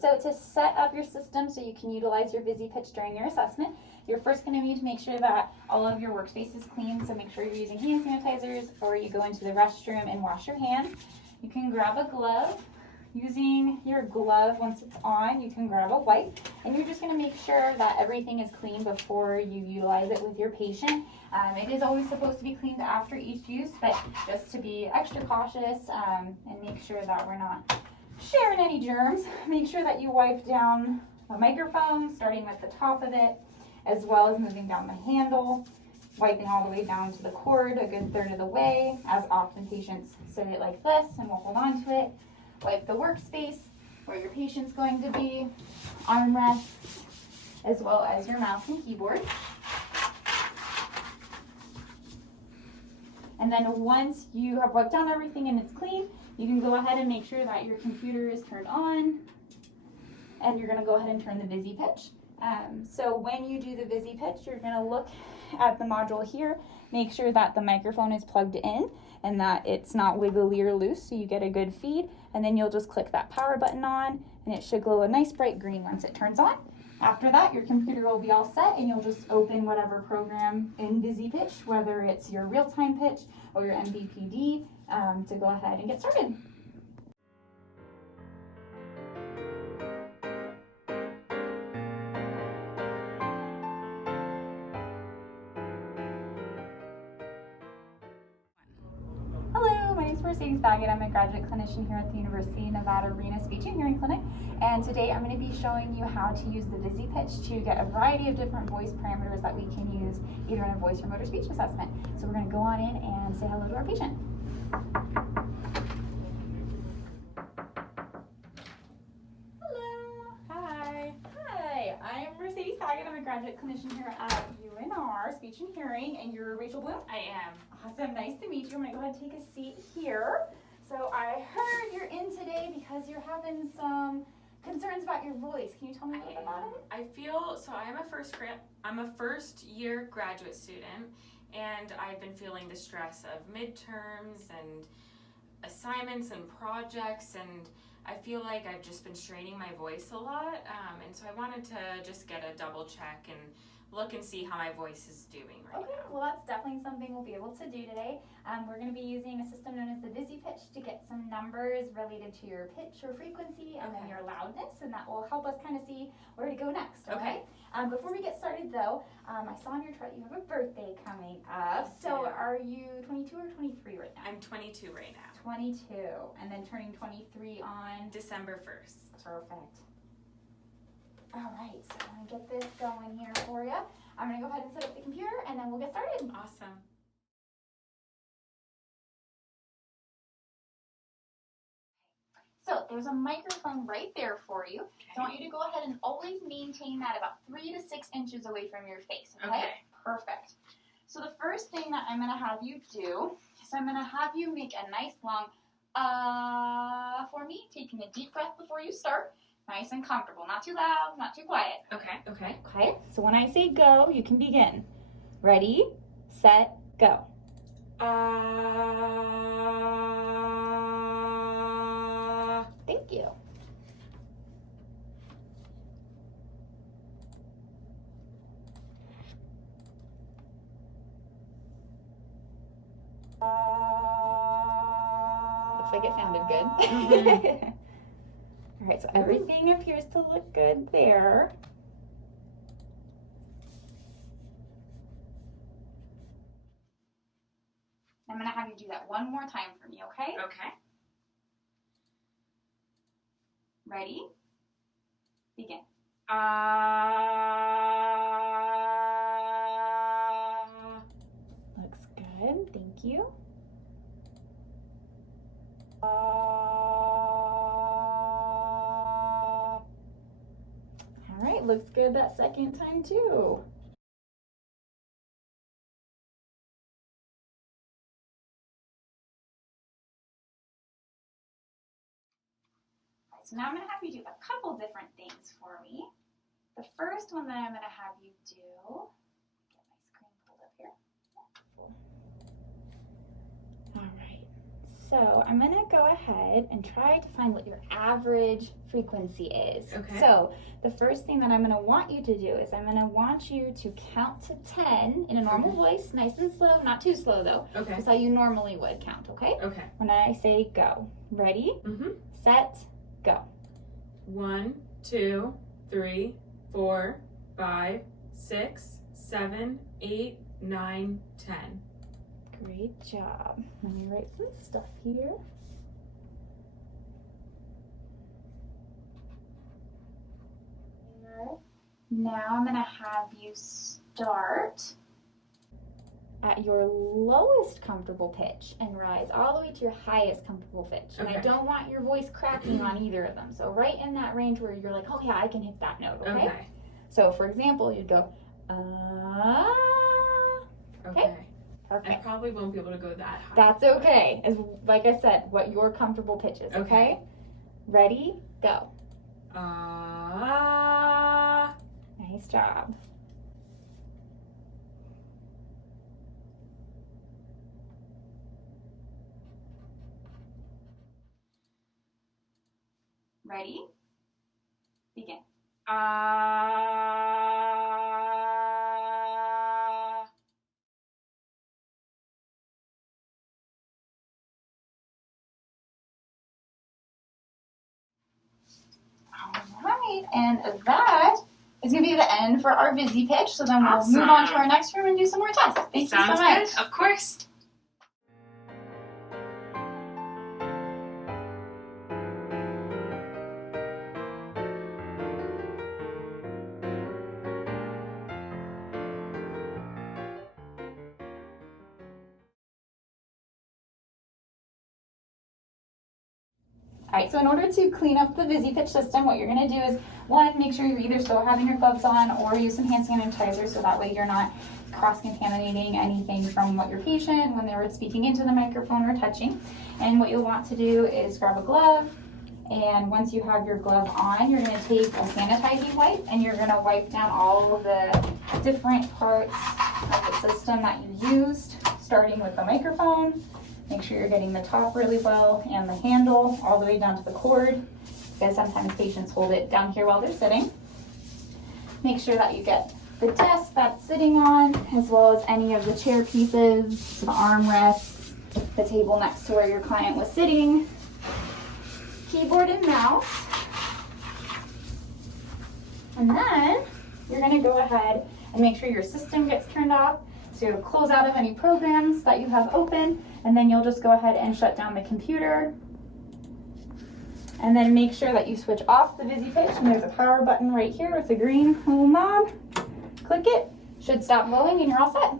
So to set up your system so you can utilize your Visi-Pitch during your assessment, you're first going to need to make sure that all of your workspace is clean. So make sure you're using hand sanitizers, or you go into the restroom and wash your hands. You can grab a glove. Using your glove, once it's on, you can grab a wipe, and you're just going to make sure that everything is clean before you utilize it with your patient. It is always supposed to be cleaned after each use, but just to be extra cautious and make sure that we're not sharing any germs, make sure that you wipe down the microphone, starting with the top of it, as well as moving down the handle, wiping all the way down to the cord a good third of the way. As often patients sit it like this, and we'll hold on to it. Wipe the workspace where your patient's going to be, armrests, as well as your mouse and keyboard. And then once you have wiped down everything and it's clean, you can go ahead and make sure that your computer is turned on, and you're going to go ahead and turn the Visi-Pitch. So when you do the Visi-Pitch, you're going to look at the module here, make sure that the microphone is plugged in and that it's not wiggly or loose, so you get a good feed, and then you'll just click that power button on, and it should glow a nice bright green once it turns on. After that, your computer will be all set, and you'll just open whatever program in Visi-Pitch, whether it's your real-time pitch or your MVPD, to go ahead and get started. Hello, my name is Mercedes Baggett. I'm a graduate clinician here at the University of Nevada, Reno Speech and Hearing Clinic, and today I'm going to be showing you how to use the Visi-Pitch to get a variety of different voice parameters that we can use either in a voice or motor speech assessment. So we're going to go on in and say hello to our patient. Hello. Hi. Hi, I'm Mercedes Baggett. I'm a graduate clinician here at UNR Speech and Hearing, and you're Rachel Bloom? I am. Awesome, nice to meet you. I'm gonna go ahead and take a seat here. So I heard you're in today because you're having some concerns about your voice. Can you tell me a little bit about it? I feel so. I'm a first year graduate student, and I've been feeling the stress of midterms and assignments and projects, and I feel like I've just been straining my voice a lot. And so I wanted to just get a double check and look and see how my voice is doing right Okay, now. well that's definitely something we'll be able to do today. We're going to be using a system known as the Visi-Pitch to get some numbers related to your pitch or frequency and then your loudness, and that will help us kind of see where to go next, okay? Before we get started though, I saw on your chart you have a birthday coming up. So are you 22 or 23 right now? I'm 22 right now. 22, and then turning 23 on December 1st. Perfect. All right, so I'm gonna get this going here for you. I'm gonna go ahead and set up the computer, and then we'll get started. Awesome. So there's a microphone right there for you. So I want you to go ahead and always maintain that about 3 to 6 inches away from your face, okay? Perfect. So the first thing that I'm gonna have you do is I'm gonna have you make a nice long for me, taking a deep breath before you start. Nice and comfortable, not too loud, not too quiet. Okay. Okay, so when I say go, you can begin. Ready, set, go. Thank you. Looks like it sounded good. All right, so everything appears to look good there. I'm gonna have you do that one more time for me, okay? Okay. Ready? Begin. Looks good, thank you. All right, looks good that second time too. So now I'm going to have you do a couple different things for me. The first one that I'm going to have you do, get my screen pulled up here. All right, So I'm gonna go ahead and try to find what your average frequency is. Okay. So the first thing that I'm gonna want you to do is I'm gonna want you to count to 10 in a normal voice, nice and slow, not too slow though. Okay. That's how you normally would count, okay? Okay. When I say go. Ready, set, go. 1, 2, 3, 4, 5, 6, 7, 8, 9, 10. Great job. Let me write some stuff here. Now I'm going to have you start at your lowest comfortable pitch and rise all the way to your highest comfortable pitch. And I don't want your voice cracking on either of them. So right in that range where you're like, oh yeah, I can hit that note, okay? So for example, you'd go, Okay. Perfect. I probably won't be able to go that high. That's okay. As like I said, what your comfortable pitch is, okay? Ready, go. Nice job. Ready? Begin. Alright, and that is going to be the end for our Visi-Pitch. So then we'll move on to our next room and do some more tests. Thank you so much. Sounds good. Of course. Alright, so in order to clean up the Visi-Pitch system, what you're going to do is, one, make sure you're either still having your gloves on or use some hand sanitizer so that way you're not cross-contaminating anything from what your patient, when they were speaking into the microphone or touching. And what you'll want to do is grab a glove, and once you have your glove on, you're going to take a sanitizing wipe and you're going to wipe down all of the different parts of the system that you used, starting with the microphone. Make sure you're getting the top really well and the handle all the way down to the cord, because sometimes patients hold it down here while they're sitting. Make sure that you get the desk that's sitting on, as well as any of the chair pieces, the armrests, the table next to where your client was sitting, keyboard and mouse. And then you're going to go ahead and make sure your system gets turned off. So you'll close out of any programs that you have open, and then you'll just go ahead and shut down the computer. And then make sure that you switch off the Visi-Pitch, and there's a power button right here with the green little knob. Click it, should stop blowing, and you're all set.